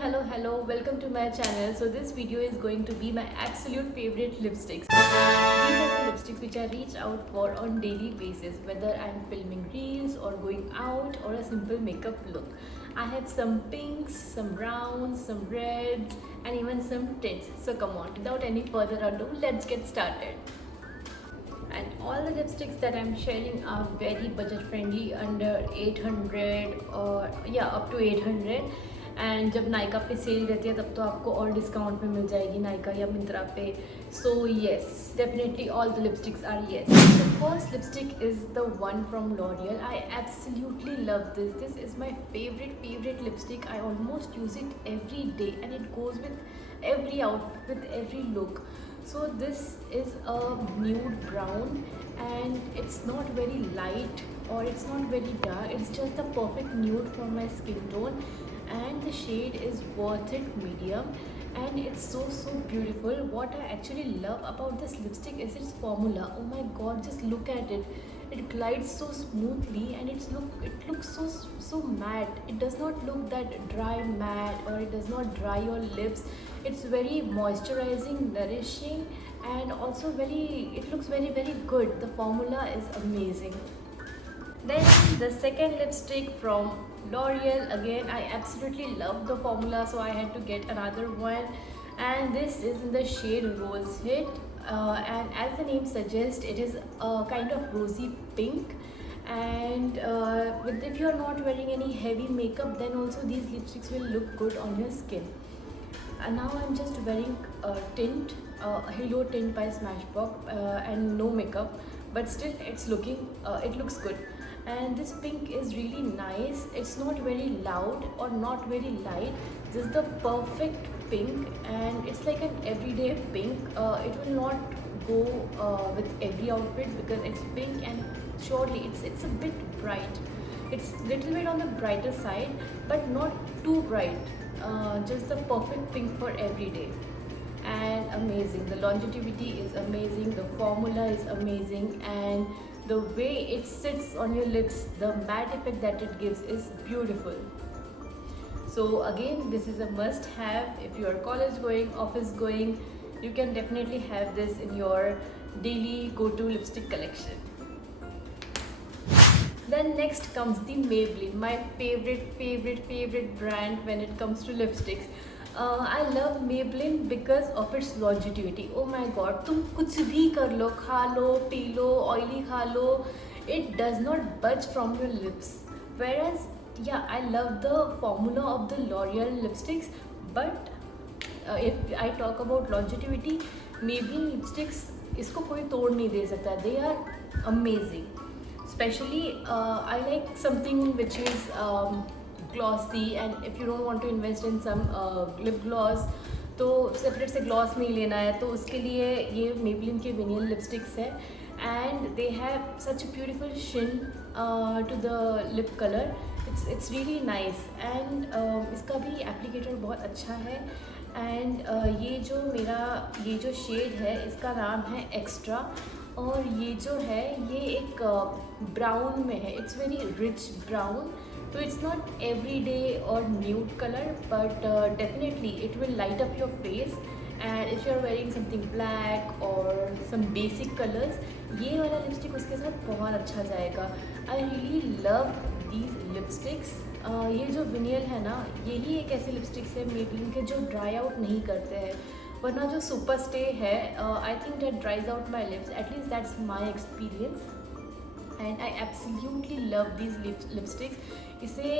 Hello, welcome to my channel. So this video is going to be my absolute favorite lipsticks. These are the lipsticks which I reach out for on daily basis, whether I'm filming reels or going out or a simple makeup look. I have some pinks, some browns, some reds and even some tints. So come on, without any further ado, let's get started. And all the lipsticks that I'm sharing are very budget friendly, under 800 or up to 800. And जब नायका पे cell रहती है तब तो आपको और discount में मिल जाएगी नायका या मिंत्रा पे. So yes, definitely all the lipsticks are yes. The first lipstick is the one from L'Oreal. I absolutely love this is my favourite lipstick. I almost use it every day and it goes with every outfit, with every look. So this is a nude brown and it's not very light or it's not very dark. It's just the perfect nude for my skin tone, and the shade is worth it medium, and it's so beautiful. What I actually love about this lipstick is its formula. Oh my god, just look at it. It glides so smoothly and it looks so matte. It does not look that dry matte, or it does not dry your lips. It's very moisturizing, nourishing, and also it looks very good. The formula is amazing. Then the second lipstick from L'Oreal. Again, I absolutely love the formula, so I had to get another one, and this is in the shade Rose Hit. And as the name suggests, it is a kind of rosy pink, and if you are not wearing any heavy makeup, then also these lipsticks will look good on your skin. And now I'm just wearing a tint, a halo tint by Smashbox, and no makeup, but still it looks good. And this pink is really nice. It's not very loud or not very light, just the perfect pink, and it's like an everyday pink. It will not go with every outfit because it's pink, and surely it's a bit bright. It's little bit on the brighter side, but not too bright. Just the perfect pink for every day, and amazing. The longevity is amazing, the formula is amazing, and the way it sits on your lips, the matte effect that it gives is beautiful. So again, this is a must have. If you are college going, office going, you can definitely have this in your daily go-to lipstick collection. Then next comes the Maybelline, my favorite brand when it comes to lipsticks. I love Maybelline because of its longevity. Oh my god, तुम कुछ भी कर लो, खा लो, P low, oily खा लो, it does not budge from your lips. Whereas, yeah, I love the formula of the L'Oreal lipsticks, but if I talk about longevity, Maybelline lipsticks इसको कोई तोड़ नहीं दे सकता. They are amazing. Especially, I like something which is glossy, and if you don't want to invest in some lip gloss, तो separate से gloss में ही लेना है, तो उसके लिए ये Maybelline के विनियल लिपस्टिक्स है, and they have such a beautiful sheen to the lip color. It's really nice, and इसका भी एप्लीकेटर बहुत अच्छा है. एंड ये जो शेड है, इसका नाम है एक्स्ट्रा, और ये जो है ये एक ब्राउन में है. It's very rich brown. So it's not everyday or nude color, but definitely it will light up your face. And if you are wearing something black or some basic colors, ये वाला lipstick उसके साथ बहुत अच्छा जाएगा. I really love these lipsticks. ये जो विनियल है ना, यही एक ऐसे लिपस्टिक्स है Maybelline के जो ड्राई आउट नहीं करते हैं. वरना जो सुपर स्टे है, I think that dries out my lips. At least that's my experience. And I absolutely love these lipsticks. इसे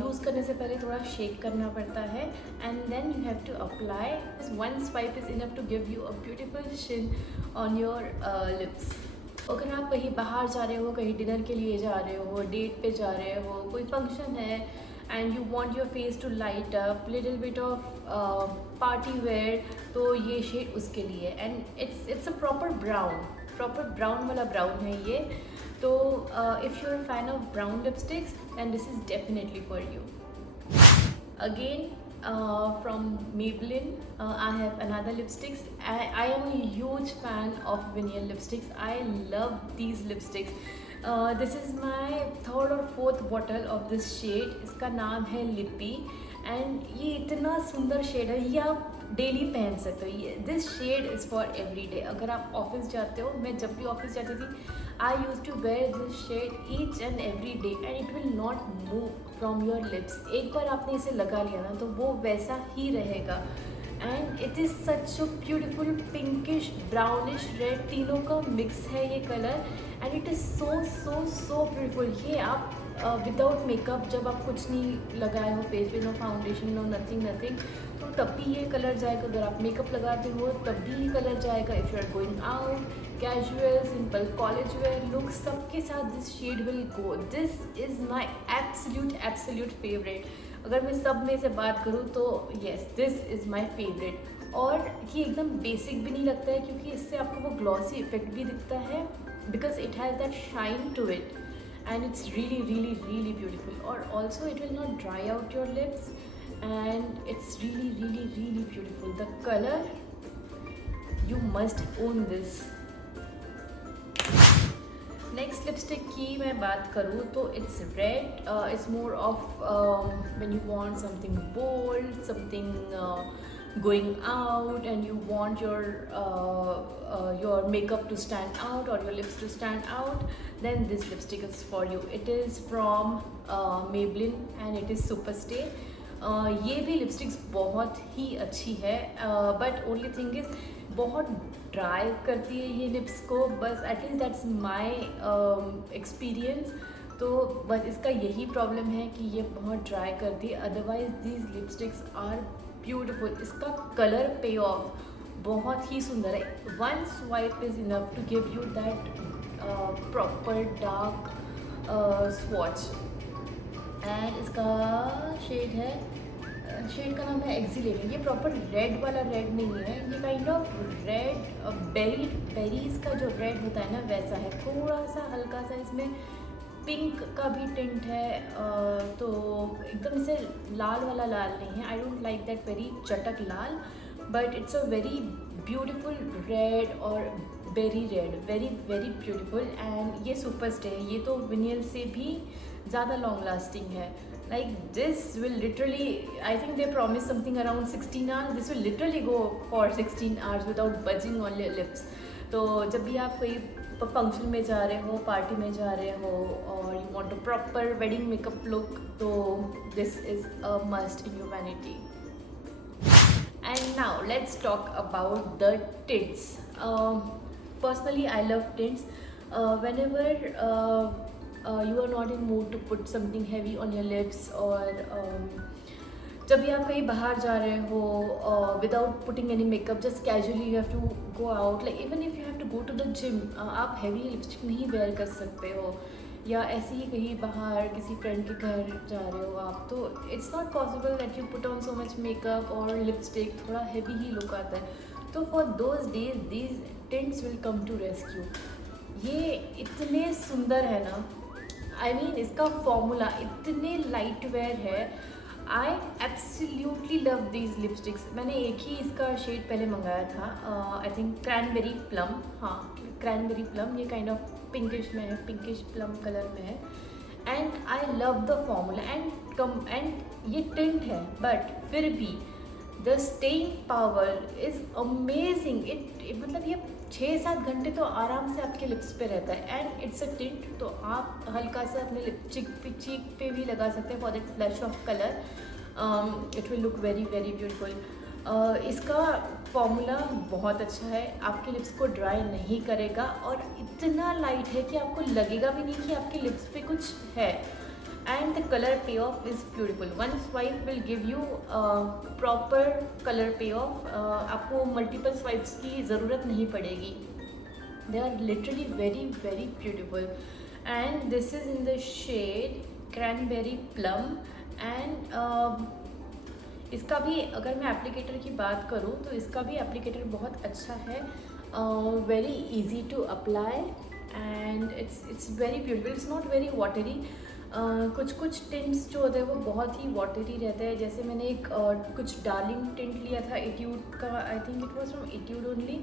यूज़ करने से पहले थोड़ा शेक करना पड़ता है, and then you have to apply. One swipe is enough to give you a beautiful shine on your lips. अगर आप कहीं बाहर जा रहे हो, कहीं डिनर के लिए जा रहे हो, डेट पे जा रहे हो, कोई फंक्शन है, and you want your face to light up, little bit of party wear, तो ये शेड उसके लिए. And it's a proper brown वाला ब्राउन है ये. तो if you're a fan of brown lipsticks, then this is definitely for you. Again, from Maybelline, I have another lipsticks. I am a huge fan of vinyl lipsticks. I love these lipsticks. This is my third or fourth bottle of this shade. इसका नाम है Lippy, and ये इतना सुंदर shade है, ये आप daily पहन सकते हो। ये this shade is for every day. अगर आप ऑफिस जाते हो, मैं जब भी ऑफिस जाती थी I use to wear this shade each and every day and it will not move from your lips. एक बार आपने इसे लगा लिया ना तो वो वैसा ही रहेगा। And it is such a beautiful pinkish brownish red, तीनों का मिक्स है ये colour and it is so so so beautiful. ये आप विदाउट मेकअप, जब आप कुछ नहीं लगाए हो फेस पे, नो फाउंडेशन नो नथिंग तो तब भी ये कलर जाएगा। अगर आप मेकअप लगाते हो तब भी ये कलर जाएगा। If you are going out, casual, simple college wear look, सबके साथ this shade will go. This is my absolute favourite. अगर मैं सब में से बात करूँ तो yes, this is my favourite. और ये एकदम बेसिक भी नहीं लगता है क्योंकि इससे आपको वो ग्लॉसी इफेक्ट भी दिखता है, because it has that shine to it and it's really beautiful. Or also it will not dry out your lips and it's really beautiful. The color, you must own this. Next lipstick की मैं बात करूँ तो it's red. It's more of when you want something bold, something going out and you want your makeup to stand out or your lips to stand out, then this lipstick is for you. It is from Maybelline and it is Superstay. ये भी lipsticks बहुत ही अच्छी है, but only thing is बहुत dry करती है ये lips को, बस एटलीस्ट दैट्स माई एक्सपीरियंस. तो बस इसका यही प्रॉब्लम है कि ये बहुत ड्राई करती है. Otherwise these lipsticks are beautiful. इसका कलर पे ऑफ बहुत ही सुंदर है. One swipe is enough to give you that proper dark swatch. And इसका शेड है, शेड का नाम है एक्सिलेटेड. ये प्रॉपर रेड वाला रेड नहीं है, ये काइंड ऑफ रेड बेरीज का जो रेड होता है ना वैसा है. थोड़ा सा हल्का सा इसमें पिंक का भी टिंट है, तो एकदम से लाल वाला लाल नहीं है. I don't like that very चटक लाल, but it's a very beautiful red और berry red, very beautiful. And ये सुपरस्टे है, ये तो विनियल से भी ज़्यादा लॉन्ग लास्टिंग है. Like this will literally, I think they promise something around 16 hours. This will literally go for 16 hours without budging on your lips. तो जब भी आप कोई फंक्शन में जा रहे हो, पार्टी में जा रहे हो और you want a proper wedding makeup look, तो this is a must in your vanity. And now let's talk about the tints. Personally, I love tints. Whenever you are not in mood to put something heavy on your lips, और जब भी आप कहीं बाहर जा रहे हो without putting any makeup, just casually you have to go out, like even if you have to go to the gym, आप हैवी लिपस्टिक नहीं वेयर कर सकते हो, या ऐसे ही कहीं बाहर किसी फ्रेंड के घर जा रहे हो आप, तो it's not possible that you put on so much makeup और लिपस्टिक, थोड़ा हैवी ही लुक आता है. तो for those days these tints will come to rescue. ये इतने सुंदर है ना, आई मीन इसका फॉर्मूला इतने लाइट वेयर है. I absolutely love these lipsticks. मैंने एक ही इसका शेड पहले मंगाया था, आई थिंक क्रैनबेरी प्लम. हाँ, क्रैनबेरी प्लम. ये काइंड ऑफ पिंकिश में है, पिंकिश प्लम कलर में है. And I love the formula and ये टिंट है, बट फिर भी the staying power is amazing. It मतलब ये 6-7 घंटे तो आराम से आपके लिप्स पे रहता है. एंड इट्स अ टिंट, तो आप हल्का सा अपने चीक पे भी लगा सकते हैं for that flash of colour. It will look very beautiful. इसका फॉर्मूला बहुत अच्छा है, आपके लिप्स को ड्राई नहीं करेगा और इतना लाइट है कि आपको लगेगा भी नहीं कि आपके लिप्स पे कुछ है. And the colour pay off is beautiful. One swipe will give you proper colour pay off. आपको मल्टीपल स्वाइप्स की ज़रूरत नहीं पड़ेगी. They are literally very beautiful. And this is in the shade cranberry plum. And इसका भी, अगर मैं applicator की बात करूँ तो इसका भी एप्लीकेटर बहुत अच्छा है. Very easy to apply and it's very beautiful. It's not very watery. कुछ टिंट्स जो होते हैं वो बहुत ही वाटरी रहते हैं. जैसे मैंने एक कुछ डार्लिंग टिंट लिया था एट्यूड का, I think it was from attitude only.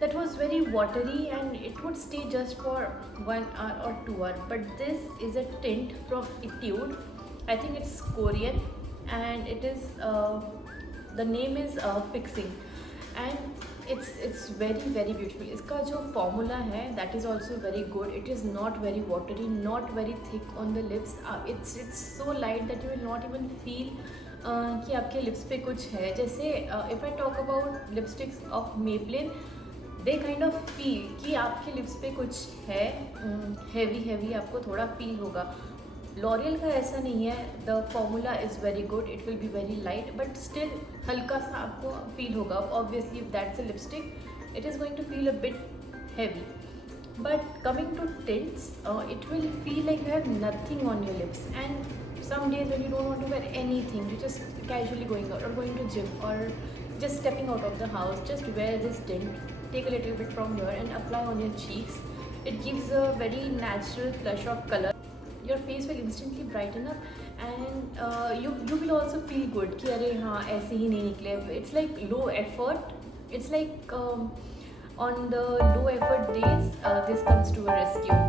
That was very watery and it would stay just for 1 hour or 2 hours. But this is a tint from attitude. I think it's Korean and it is the name is fixing, and it's very beautiful. इसका जो formula है that is also very good. It is not very watery, not very thick on the lips. It's so light that you will not even feel कि आपके lips पे कुछ है. जैसे if I talk about lipsticks of Maybelline, they kind of feel कि आपके lips पे कुछ है, हैवी आपको थोड़ा फील होगा. लॉरियल का ऐसा नहीं है. The formula is very good, it will be very light, but still हल्का सा आपको फील होगा. Obviously if that's a lipstick it is going to feel a bit heavy. But coming to tints, it will feel like you have nothing on your lips. And some days when you don't want to wear anything, you're just casually going out or going to gym or just stepping out of the house, just wear this tint, take a little bit from here and apply on your cheeks. It gives a very natural flush of color. Your face will instantly brighten up, and you will also feel good कि अरे हाँ ऐसे ही नहीं निकले. It's like low effort. It's like on the low effort days this comes to a rescue.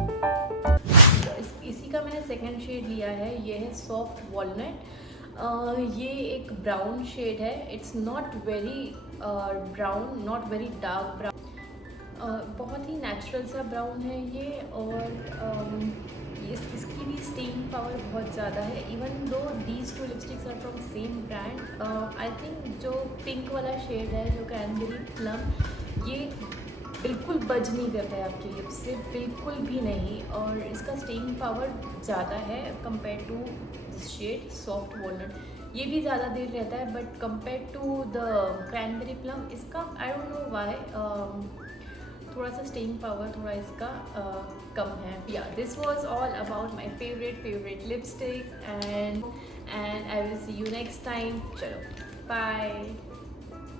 इसी का मैंने second shade लिया है. ये है सॉफ्ट वॉलनट. ये एक ब्राउन शेड है. It's not very brown, not very dark brown. बहुत ही नेचुरल सा ब्राउन है ये. और इसकी भी स्टेइंग पावर बहुत ज़्यादा है. Even though these two lipsticks are from same brand. I think जो पिंक वाला शेड है, जो क्रैनबेरी प्लम, ये बिल्कुल बज नहीं करता है आपके लिप्स से, बिल्कुल भी नहीं. और इसका स्टेइंग पावर ज़्यादा है compare to this shade soft walnut. ये भी ज़्यादा देर रहता है, but compare to the cranberry plum इसका आई डोंट नो व्हाई थोड़ा सा स्टेइंग पावर थोड़ा इसका कम है. या this was all about my favourite lipstick, and I will see you next time. चलो बाय.